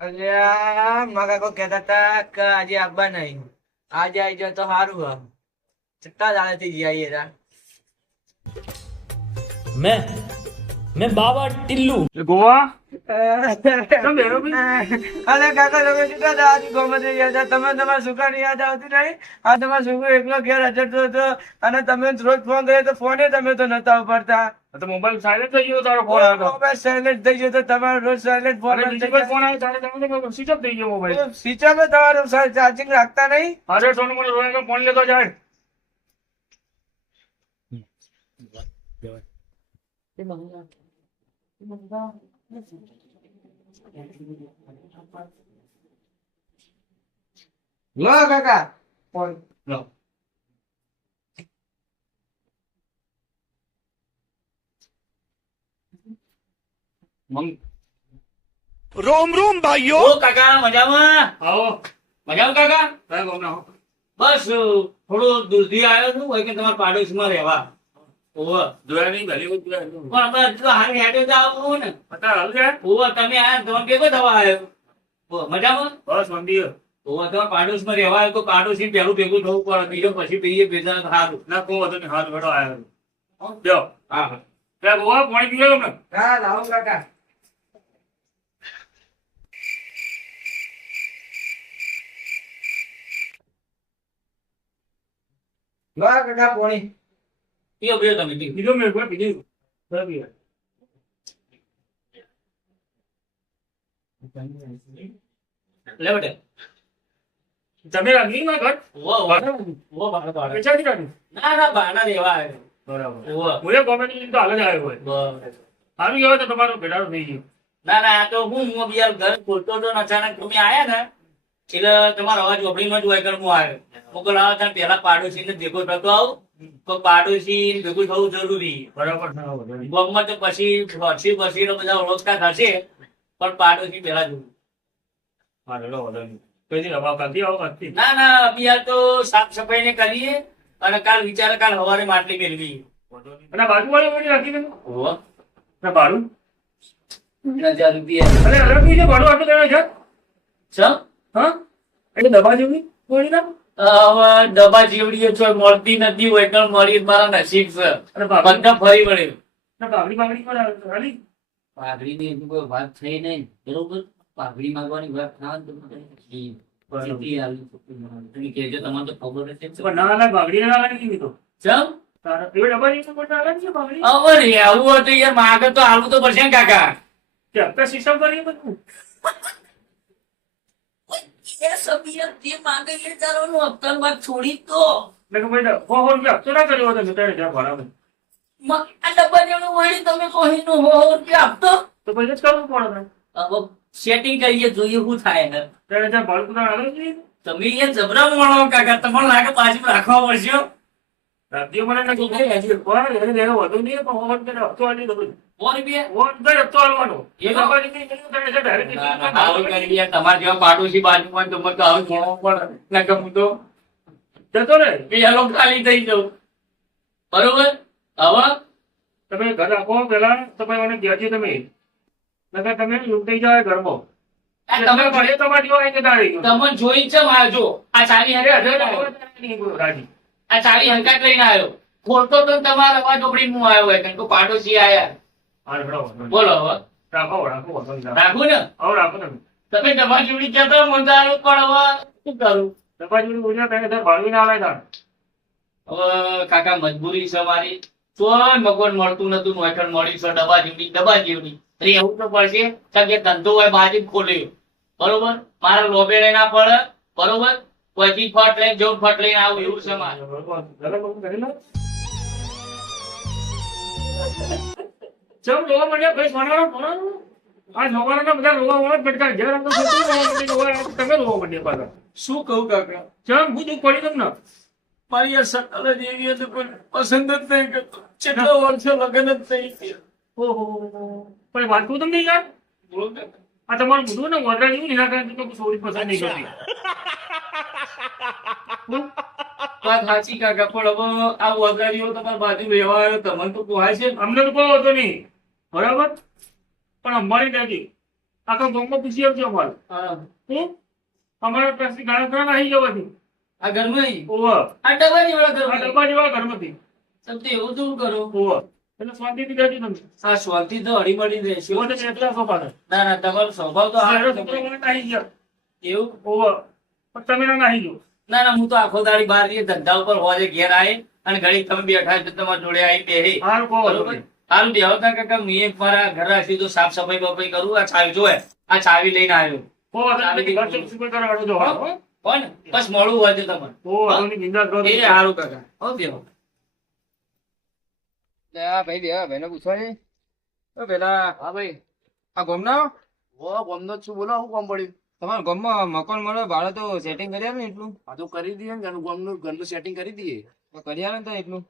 અલ્યા, મારા કો કહેતા હતા કે આજે આવવા નહીં. આજે આવી જાય તો સારું હ ચટ્ટા દાડેથી જઈએ રા मैं મેં બાબા ટિલ્લુ. ગોવા? અરે કાકા તમે કેટલા દાદી ગોમત યાદ તમે તમારા છોકરા ની યાદ આવતી નહીં આ તમારો છોકરો એકલો ઘેર અટકતો હતો અને તમે રોજ ફોન કર્યો તો ફોને તમે તો નતા ઉપરતા તો મોબાઈલ સાયલેન્ટ થઈ ગયો તારો ફોન આવ્યો મોબાઈલ સાયલેન્ટ થઈ ગયો તો તમારો રોજ સાયલેન્ટ ફોન ફોન આવ્યો તમે સ્વિચ ઓફ થઈ ગયો મોબાઈલ સ્વિચ ઓફ તમારો ચાર્જિંગ રાખતા નહીં. અરે સોનું મને રોજ ફોન લેતો જાય. તે મંગા લો કાકા. લો. રોમ ભાઈઓ. કાકા મજામાં? આવો. મજામાં કાકા? સાહેબ બસ થોડો દૂરથી આવ્યો છું કે તમારા પાડોશમાં રહેવા. ઓવ પણ હાલ હેડે જ ને. હાલ છે? ઓવ તમે આ ભેગો થવા આવ્યો મજામાં? બસ મંદિર. ઓવ રહેવા તો પાડોશી પહેલું ભેગું થવું પડે બીજો પછી સારું ના કોઈ વાંધો હાથ બેઠો આવ્યો લ્યો હા? હા ત્યાં પાણી પીવો તમને? હા લાવો કાકા. લો કાકા પોણી. પીઓ પીઓ તમે લે બેટે રાખી ના ઘર ઓવ ઓવ ઓવ બાળો પૈસા વેચાતી રાખી ના ના બાના રહેવા આવ્યો બરાબર મુજે કોમેન્ટ તો હાલ જ આવ્યો હોય બરાબર આવી ગયો તો તમારો ભેડારો થઈ ગયો ના ના આ તો હું હું યાર ઘર ખોલતો તો અચાનક તમે આયા ને એટલે તમારો અવાજ ઓપડીમાં જ કર હું આવ્યો મોકલ આવા ત્યાં પાડો છે ને ભેગો થતો આવું પાડોશી ભેગું થવું જરૂરી. બરાબર. ગામમાં તો પછી વર્ષી વર્ષી બધા ઓળખતા થશે પણ પાડોશી પેલા જોવું ના ના અભિયાન તો સાફ સફાઈ ને કરીએ અને કાલ વિચારે કાલ સવારે માટલી મેળવી. અને બાજુવાળી ઓળી રાખી તમે ભાડું હજાર રૂપિયા. અરે અરે ભાડું આટલું છે હા? એટલે દબા જેવી ના? ડબ્બા જીવડીઓ છો મળતી નથી હોય તો મળી મારા નસીબ છે. બધા ફરી બાગડી પાઘડી ની એની કોઈ વાત થઈ નહીં. બરોબર? પાઘડી માંગવાની વાત ને માગે તો આવું તો પડશે ને કાકા. સિસ્ટમ બધું? એ સબિયત જે માંગે એ તારોનું હપ્તાની છોડી તો મેં કહ્યું ભાઈ સો સો રૂપિયા હપ્તો ના કર્યો હતો ત્રણ હજાર ભાડા આ ડબ્બા જેવડું હોય તમે કોહીનું હો રૂપિયા આપતો તો પછી કરવું પડે હવે? સેટિંગ કરીએ જોઈએ શું થાય ને ત્રણ હજાર ભાડું. તમે એ જબરા મળો કાકા તમને લાગે પાછું રાખવા પડશે રાત્રિઓ મને ના કીધું, "એ હજી કોણ? એને દેવાનો વધુ નહીં, પણ ઓવર કરીને હપ્તો આલી દો બધું." સો રૂપિયા ઓવર દર હપ્તો આલવાનો. એ એ ડબ્બા જેવી નહીં, ત્રણ હજાર direct ના, ના, આવું કરી યાર, તમારા જેવા પાડોશી બાજુમાં તો મને આવું ભણવું પડે. ના કે તો જતો રહે. પેલો ખાલી થઈ જાઉં. બરોબર? હવે તમે ઘર પેલા તમે મને કહેજો તમે નકર તમે લૂંટાઈ જાઓ ઘરમાં તમે ભલે તમારી જેવા. તમને જોઈ છે મારે જો આ હંકાત હજાર રાજી. આ ચાવી હંકાત લઈને આવ્યો. ખોલતો તો તમારા અવાજ ઉપડી હું આવ્યો હોય કારણ કે પાડોશી આયા. બોલો હવે. રાખો, રાખો, રાખો. ને? રાખો તમે. તમે ડબ્બા જોડી મને તો આવ્યું પણ હવે શું કરું? તમારી જોડી ઓછા ત્રણ તાર ભાડું ના આવે તાર. હવે કાકા મજબૂરી છે મારી. તોય મગવડ મળતું નતું નોઠણ મળી છે ડબ્બા જીવડી ડબ્બા અરે એવું તો પડશે કારણ કે ધંધો હોય બાજી ખોલ્યો. બરોબર? મારા લોબેડે ના પડે. બરોબર? પછી ફટ લઈને જવું ફટ લઈને આવું એવું છે. ચમ રોવા માંડ્યા? ભાઈ ભણવાનું ભણવાનું આ છોકરાના બધા રોવા વાળા જ ભટકાય. જ્યારે આમ તો છોકરું રોવા માંડે, રોવા માંડે, તમે રોવા માંડ્યા પાછા. શું કહું કાકા ચમ હું દુઃખ પડી તમને મારી આ સકલ જ એવી હતી કોઈ પસંદ જ નહીં કરતો કેટલા વર્ષો લગ્ન જ નહીં થયા. ઓહો પણ વાત કહું તમને યાર આ તમારું બધું ને વરરાજ એવું નિરાકરણ તો છોડી પસંદ નહીં કરતી વાત સાચી કાકા પણ હવે આ વગાડીઓ તમારા બાજુ રહેવા આવ્યો તમને તો પોહાય છે. અમને તો કોઈ હતો નહીં. બરાબર? પણ અંબાણી નથી આખા ગામમાં પૂછી આવજો અમારે. અમારે પછી ઘણા ઘણા નાહી જવાથી આ ઘરમાં ઓવર આ ડબ્બા જેવડા આ ઘરમાં ડબ્બા જેવા ઘરમાંથી. તમ એવું દૂર કરો. ઓવર એટલે શાંતિથી રહેજો તમે. શાંતિ તો હળીમળી રહેશે એવો તો છો પાછા. ના ના તમારો સ્વભાવ તો નાહી ગયા. એવું? ઓવર પણ તમે ના નાહી ગયો. ના ના હું તો આખો દાડી બહાર જઈએ ધંધા ઉપર હોજે ઘેર આયે અને ઘડી તમે બેઠા છો તમારા જોડે આવી બેહી. હારું બેહો તા કાકા મેં એક મારા ઘર રાખી તો સાફ સફાઈ બફાઈ કરું આ ચાવી જોવે આ ચાવી લઈને આવ્યો. કોણ બસ મોડું હોય છે તમારે. એ હારું કાકા. હો બેહો લે આ ભાઈ બે ભાઈને પૂછવા છે. પેલા હા ભાઈ. આ ગોમના ઓ ગમનો છું. બોલો હું કોમ પડ્યું? તમારા ગામમાં મકાન મળે ભાડે તો સેટિંગ કરી આવે ને એટલું? આ તો કરી દઈએ ને ગમનું ઘરનું સેટિંગ કરી દઈએ. કરી આવે ને તો એટલું.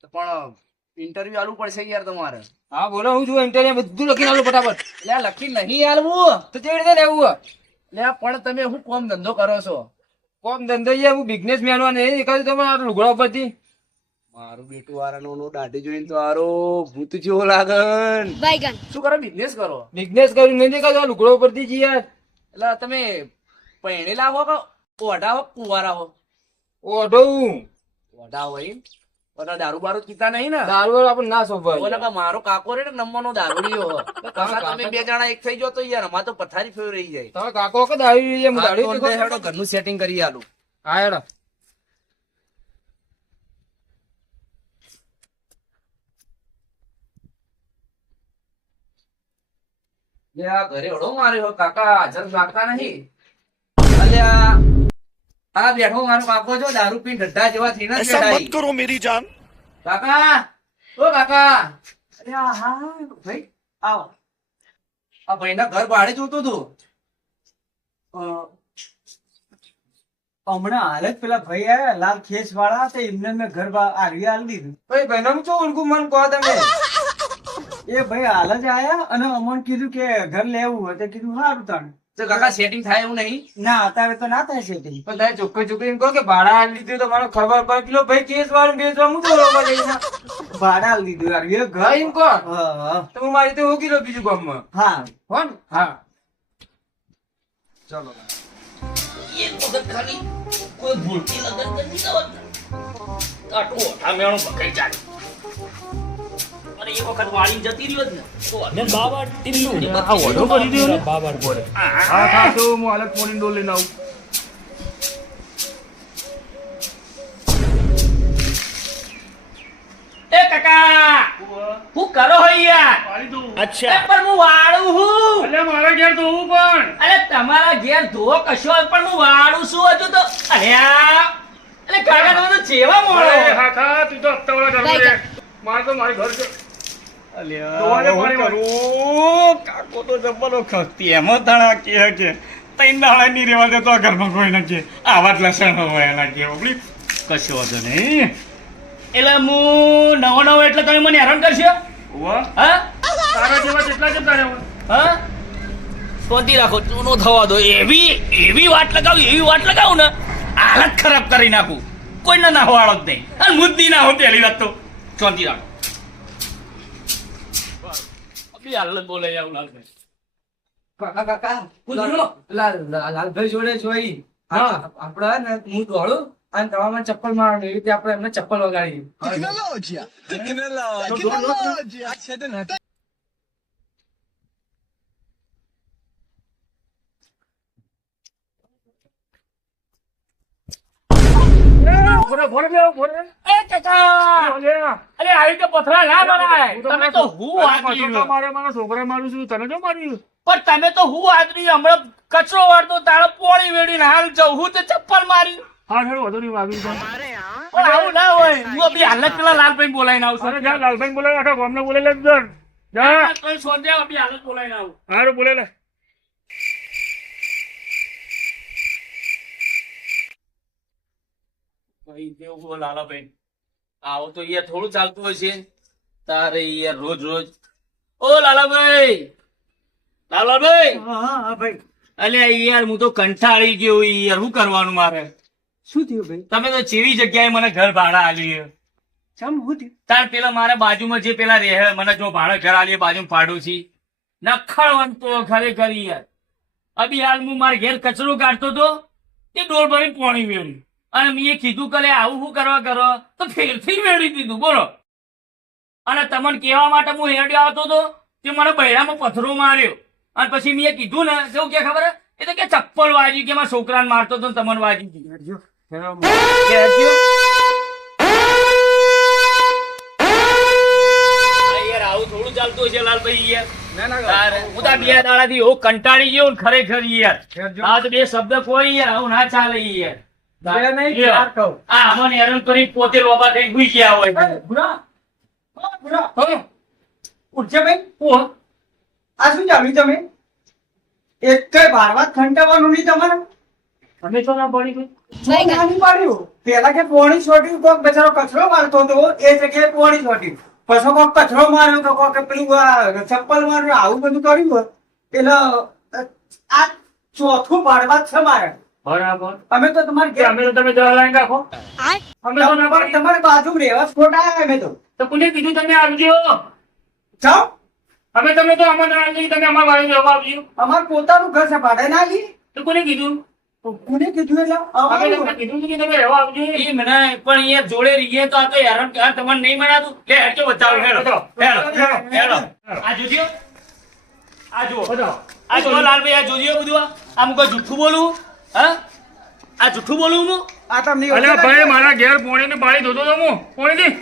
તો પણ ઇન્ટરવ્યુ આલવું પડશે યાર તમારે. હા બોલો હું છું ઇન્ટરવ્યુ બધું લખીને આલું ફટાફટ. લે લખી નહીં આલવું. તો કેવી રીતે લેવું? લે પણ તમે શું કોમ ધંધો કરો છો? કોમ ધંધો યાર હું બિઝનેસ મેન ને એ કહ્યું તમે આ લુગડા ઉપરથી. મારું બેટું વારાનો દાઢી જોઈને તો આરો ભૂત જેવો લાગન. શું કરો બિઝનેસ કરો? બિઝનેસ કર્યું નહીં દેખાતું આ લુગડા ઉપરથી જ યાર. એટલે તમે પહેણેલા હો કે ઓઢા હો કુવારા હો ઓઢો. ઓઢા હોય? બધા દારૂ બારૂ પીતા નહીં ને? દારૂ આપણે ના શોભાય. ઓલા મારો કાકો રે ને નંબરનો દારૂડિયો તમે બે જણા એક થઈ જાઓ તો યાર અમાર તો પથારી ફેર રહી જાય. તમે કાકો કે દારૂ. ઘરનું સેટિંગ કરી આલું. હા હેડો. આ ભાઈ આવો. ઘર ભાડે જોતો તો. હમણાં હાલ જ પેલા ભાઈ આવ્યા લાલ ખેસ વાળા એમને મેં ઘર આરવી આલી દીધું. ભાઈ બહેનો શું ઊંઘું મન કહો તમે? એ ભાઈ હાલ જ આયા અને અમને કીધું કે ઘર લેવું હોય કીધું સારું તાણ. તો કાકા સેટિંગ થાય એવું નહીં? ના અત્યારે તો ના થાય સેટિંગ પણ તારે ચોખ્ખો ચોખ્ખું એમ કહો કે ભાડા આલી દીધું તો મારો ખબર પડે કિલો ભાઈ કેસ વાળું બેસવા હું તો રોકવા જઈશ? ભાડા આલી દીધું આરવી એ ઘર. એમ કહો. હા, હા. તો હું મારી તો હોકી લો બીજું ગામમાં. હા. હો ને? હા. એક વખત ખાલી કોઈ ભૂલથી લગન કરી દીધા હોત ને, તો આટલું ઓઠા મેણું ભગાઈ જાય. અને એક વખત વાળી જતી રહ્યો જ ને, તો આ ઓઢો કરી દો ને હા હા તો હું હાલત ફોન ડોલ લઈને આવું. એ કાકા હું કરો હો યાર? પાડી પણ હું વાળું હું. એટલે મારે ઘેર ધોવું પણ. અરે તમારા ઘેર ધો કશો પણ હું વાળું છું હજુ તો. અરે કાકા તમે તો જેવા મોડો હા તું તો. મારે તો મારી ઘર છે. કાકો તો જબરો ખસ્તી એમાં તણા કે કે. તૈન દાડા ની રેવા દે તો ઘરમાં કોઈ ના કે. આવા જ લસણ હોય એના કે ઓગળી કશો વાંધો નહીં. એટલે હું નવો નવો એટલે તમે મને હેરાન કરશો? હા? તારા જેવા હા? શોધી રાખો ચૂનો થવા દો. એવી એવી વાત લગાવું એવી વાત લગાવું ને હાલત ખરાબ કરી નાખું. કોઈને ના વાળો જ નહીં. અને મુદ્દી ના હો પેલી વાત તો. ચોંધી રાખો. હાલત બોલે આવું લાગે. કાકા કાકા લાલ લાલ- લાલભાઈ જોડે જોઈ હા. આપડે ને હું દોડું અને તમારા ચપ્પલ મારવાનું એવી રીતે આપણે એમને ચપ્પલ વગાડી ભોરે ભોરે ભોરે. એ કાકા અરે આવી રીતે પથરા ના બનાય હું તમે તો હું આદરી મારે મારા છોકરાએ માર્યું છું તને જો માર્યું? પણ તમે તો હું આદરી હમણાં કચરો વાળતો તાળો પોળી વેડીને હાલ જવું હું તો ચપ્પલ મારી. હા હેડો વધુ નહીં વાગ્યું પણ આવું ના હોય. હું અભી હાલત પેલા લાલભાઈ બોલાવીને આવું છું. જા લાલભાઈ બોલાવી આખા ગામને બોલાવી લે દર. જા. કોઈ સોંધ્યા અભી હાલત બોલાઈને આવું. હારું બોલે લે. ભાઈ લાલાભાઈ? આવો તો યાર થોડું ચાલતું હોય છે. તારે યાર રોજ રોજ. ઓ લાલાભાઈ! લાલાભાઈ! હા ભાઈ. અલે યાર હું તો કંટાળી ગયો યાર. શું કરવાનું મારે? શું થયું ભાઈ? તમે તો ચેવી જગ્યાએ મને ઘર ભાડા આલ્યું ચમ હું થયું? તાર પેલા મારા બાજુમાં જે પેલા રહે મને જો ભાડે ઘર આલી બાજુ પાડોશી નખળવંત તો ખરેખર યાર. અભી હાલ હું મારા ઘેર કચરો કાઢતો તો તે ડોલ ભરી પાણી વેળ્યું અને મેં કીધું કે આવું શું કરવા કરો તો ફેરથી મેળવી દીધું બોલો. અને તમને કહેવા માટે હું હેડ્યો આવતો હતો તે મને બૈરામાં પથરો માર્યો. અને પછી મેં કીધું ને કેવું કે ખબર? એ તો કે ચપ્પલ વાજી કે મારા છોકરાને મારતો તો તમને વાજી? હા, આવું થોડું ચાલતું છે લાલભાઈ યાર. હું તો બે દાડાથી એવો કંટાળી ગયો ને ખરેખર યાર. આ તો બે શબ્દ કોઈ યાર આવું ના ચાલે યાર. બે નહીં, લ્યો. ચાર કહું. આ અમને હેરાન કરી પોતે લોબા થઈ ગુઈ ગયા હોય એ, ભૂરા. હા, ભૂરા. ભાઈ ઓહ. આ શું જમ્યું તમે એક કઈ બારવા ખંટાવાનું નહીં તમારે અમે તો ના પડી ગઈ શું પાડ્યું પેલા કે પોણી છોટ્યું કોક બચારો કચરો મારતો હતો એ જગ્યાએ પોણી છોટ્યું પછી કોક કચરો માર્યો તો કોક પેલું ચપ્પલ માર્યું આવું બધું કર્યું હોય. એટલે આ ચોથું બાળવા છે મારે બરાબર. અમે તો તમારે અમે તો તમે દવા લાઈન રાખો. અમે તો તમારે બાજુ રહેવા ખોટા અમે તો. તો કોને કીધું તમે આવજો? જાઓ. અમે તમે તો અમને આવજો તમે અમારા વાળી જવાબ આવજો. અમારું પોતાનું ઘર છે ભાડે ના લઈએ તો કોને કીધું? કોને કીધું એટલે? અમે તમને કીધું કે તમે રહેવા આવજો. એ મને પણ એ જોડે રહીએ તો આ તો યાર આ તમને નહીં મનાતું. લે હેડજો બતાવો હેડો. હેડો. હેડો આ જોજો. આ જુઓ આ જુઓ લાલભાઈ આ જોજો બધું આ. આમ કોઈ જૂઠું બોલું? હા? આ જૂઠું બોલું હું? આ તમને અલ્યા ભાઈ મારા ઘેર પોણીને પાણી ધોતો તો હું પોણીથી.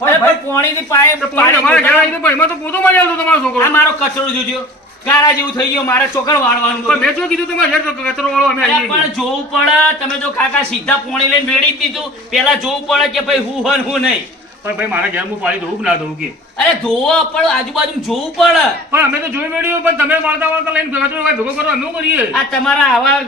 અરે પોણી પાયે પાણી મારા ઘેર આવી ભાઈ, તો પોતો મારી આવતો તમારો છોકરો. આ મારો કચરો જોજો. ગારા જેવું થઈ ગયો મારે ચોકર વાળવાનું પણ મેં શું કીધું તમારે ઘેર તો કચરો વાળો અમે આવી પણ જોવું પડે. તમે જો કાકા સીધા પોણી લઈને વેડી દીધું. પેલા જોવું પડે કે ભાઈ હું હન હું નહીં. પણ ભાઈ મારા ઘેર હું પાણી ધોવું કે ના ધોવું કે? અરે ધોવો પણ આજુબાજુ જોવું પડે. પણ અમે તો જોઈ મેળ્યું પણ તમે વાળતા વાળતા લઈને ભેગા થઈને ભેગો કરો અમે કરીએ? આ તમારા આવા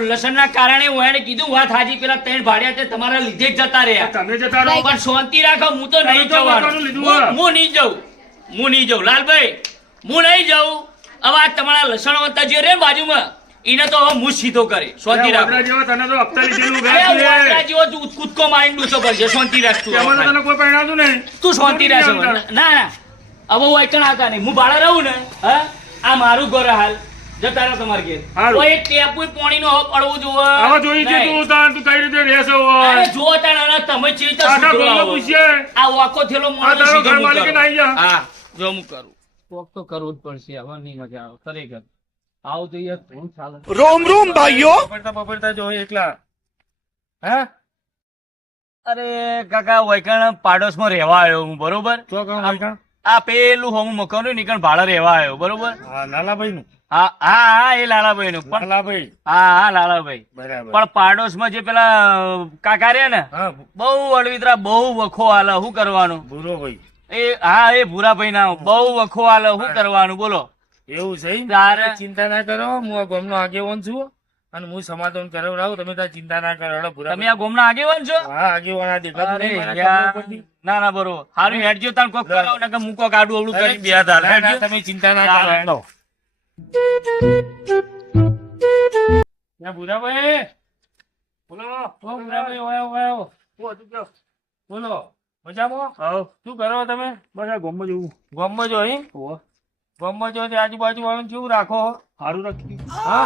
લસણના કારણે હું એને કીધું વાત હાજી પેલા ત્રણ ભાડ્યા તે તમારા લીધે જ જતા રહ્યા. તમે જતા રહો. પણ શાંતિ રાખો હું તો નહીં જવાનું. હું- નહીં જઉં. હું નહીં જઉં. લાલભાઈ હું નહીં જઉં. હવે આ તમારા લસણ વત્તા જે રે બાજુમાં. એને તો હવે હું સીધો કરે. શાંતિ રાખો. તને તો હપ્તા લીધેલું. તું કૂદકો ડૂસો કરજે. શાંતિ રાખ તું. તને કોઈ પરિણામ નહીં. તું શાંતિ રાખ ના ના. હવે હું એકણ આવતા નહીં. હું બાળા રહું ને હા? આ મારું ઘર હાલ. જતા રહો તમારે ઘેર. કોઈ ટેપુ પોણીનો હવે પડવું જોવે. આવા જોઈ છે તું તાર તું કઈ રીતે રહેશો અરે જો તમે ચી આખા આ વાકો થેલો આ માણસ તારો ઘર માલિક કરું. હા જો હું કરું. કોક તો કરવું જ પડશે હવે નહીં મજા આવે. ખરેખર. આવું તો યાર શું ચાલે. રોમ રોમ ભાઈઓ! બપડતા બપડતા જો એકલા. હે? અરે કાકા વૈકણ પાડોશમાં રહેવા આવ્યો હું બરોબર? તો? આ પેલું હું મકાન નીકળ ભાડા રહેવા આવ્યો બરોબર? હા લાલાભાઈ નું હા હા હા એ લાલાભાઈ નું પણ લાલાભાઈ. હા હા લાલાભાઈ. બરાબર. પણ પાડોશમાં જે પેલા કાકા રહ્યા ને બહુ અળવિતરા બહુ વખો આલા શું કરવાનું? ભૂરો ભાઈ એ હા એ ભૂરાભાઈ ના બહુ વખો હાલે શું કરવાનું બોલો. એવું છે તારે ચિંતા ના કરો હું આ ગામનો આગેવાન છું અને હું સમાધાન કરાવડાવું તમે તાર ચિંતા ના કરો પૂરા તમે આ ગોમના આગેવાન છો? હા આગેવાન આ દેખાતું. ના ના બરોબર. હારું હેડજો તાર કોક કરાવ ને કે હું કોક આડું અવળું કરી બે. ના, ના, હેડજો. તમે ચિંતા ના તારે. કરો હેડો. ત્યાં ભૂરાભાઈ. બોલો. ઓ ભૂરાભાઈ ઓય ઓય. ઓય. ઓ, તું કે બોલો. મજામાં? હા શું કરો તમે? બસ આ ગોમમાં જવું ગોમમાં જો અહીં ગોમમાં જો તે આજુબાજુ વાળું કેવું રાખો સારું રાખ્યું હા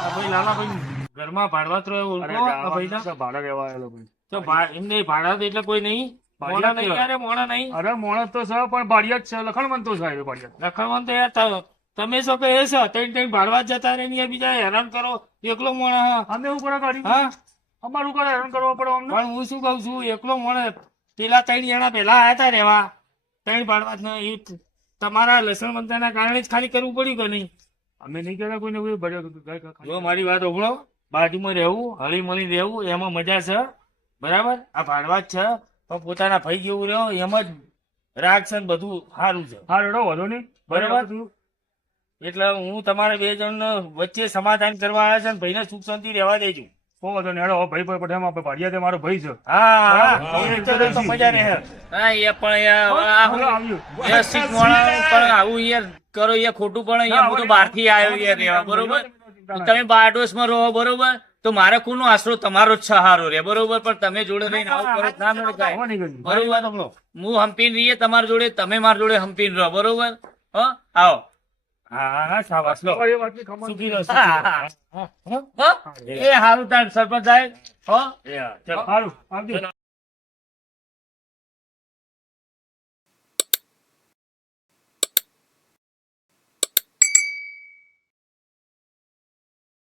આ ભાઈ ઘરમાં ભાડવા તો ઓળખો? આ ભાઈના? ભાડા રહેવા આવેલો ભાઈ. તો એમને ભાડા એટલે કોઈ નહીં. મોણા નહીં યાર મોણા નહીં. અરે મોણસ તો છે પણ ભાડિયા જ છે. લખણવંત તો છે ભાડિયા. લખણમાં યાર ત- તમે શું કહે છે? ત્રણ ત્રણ ભાડવા જતા રહે ને બીજા હેરાન કરો. એકલો મોણા હા. અમે હું કરે ગાડી? હા? અમારું કરે હેરાન કરવો પડે અમને? પણ હું શું કઉ છું? એકલો મોણે પેલા ત્રણ જણા પેલા આયા તા રહેવા. ત્રણ ભાડવા જ એ તમારા લસણ મંત્રના કારણે જ ખાલી કરવું પડ્યું કે નહીં? અમે નહીં કહેતા કોઈને કોઈ ભર્યો જો મારી વાત ઓગળો બાજુમાં રહેવું હળીમળી રહેવું એમાં મજા છે બરાબર? આ ભાડવા જ છે પણ પોતાના ભાઈ જેવું રહ્યો એમ જ રાગ છે ને બધું સારું છે. હા રેડો વધો નહીં. બરાબર. એટલે હું તમારા બે જણ વચ્ચે સમાધાન કરવા આવ્યા છે ને ભાઈને સુખ શાંતિ રહેવા દેજો. હેડો હવે ભાઈ ભાઈ પઠામાં માં પાડિયા તે મારો ભાઈ છે. હા. એ તો મજા રહે હા. એ પણ આ હું આવ્યું વ્યવસ્થિત મોણા પણ આવું યાર કરો યાર ખોટું પણ યાર હું તો બહારથી આવ્યો યાર બરોબર? તમે બારડોશમાં રહો બરોબર? તો મારે કોનો આશરો તમારો જ સહારો રે બરોબર? પણ તમે જોડે રહીને આવું કરો ના મળે કાંઈ. બરોબર? હું હંપીન રહીએ તમારા જોડે તમે મારા જોડે હંપીન રહો બરોબર? હ આવો. હા હા શાબાશ. લો. એ વાતની ખબર સુખી રહો હા. એ હારું તાર સરપંચ સાહેબ. હો? ચાલો. સારું આવજો.